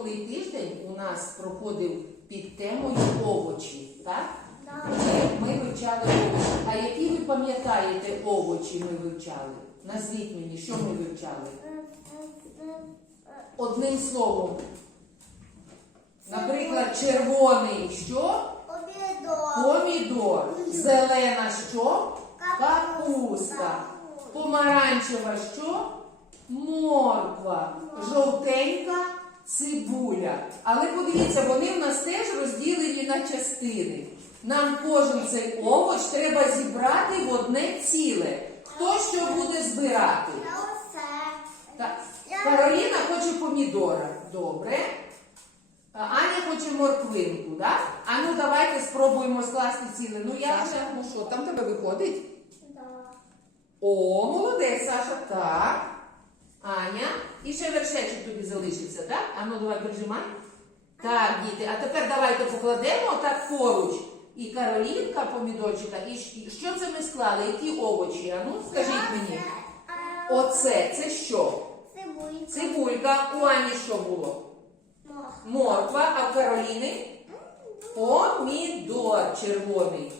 Минулий тиждень у нас проходив під темою овочі, так? Ми, ми вивчали овочі. А які ви пам'ятаєте овочі ми вивчали? Назвіть мені, що ми вивчали? Одним словом. Наприклад, червоний що? Помідор. Помідор. Зелена що? Капуста. Помаранчева що? Морква. Жовтенька цибуля. Але подивіться, вони в нас теж розділені на частини. Нам кожен цей овоч треба зібрати в одне ціле. Хто що буде збирати? Так. Кароліна хоче помідора. Добре. Аня хоче морквинку, так? А ну давайте спробуємо скласти ціле. Ну я вже, ну що, там тебе виходить? Да. О, молодець, Саша. Так. Аня. І ще вершечок тобі залишився, так? А ну давай прижимай. Так, діти. А тепер давайте покладемо так поруч. І Каролінка помідорчика. І що це ми склали? Які овочі? А ну скажіть мені. Оце, це що? Цибулька. Цибулька. У Ані що було? Морква, а в Кароліни? Помідор червоний.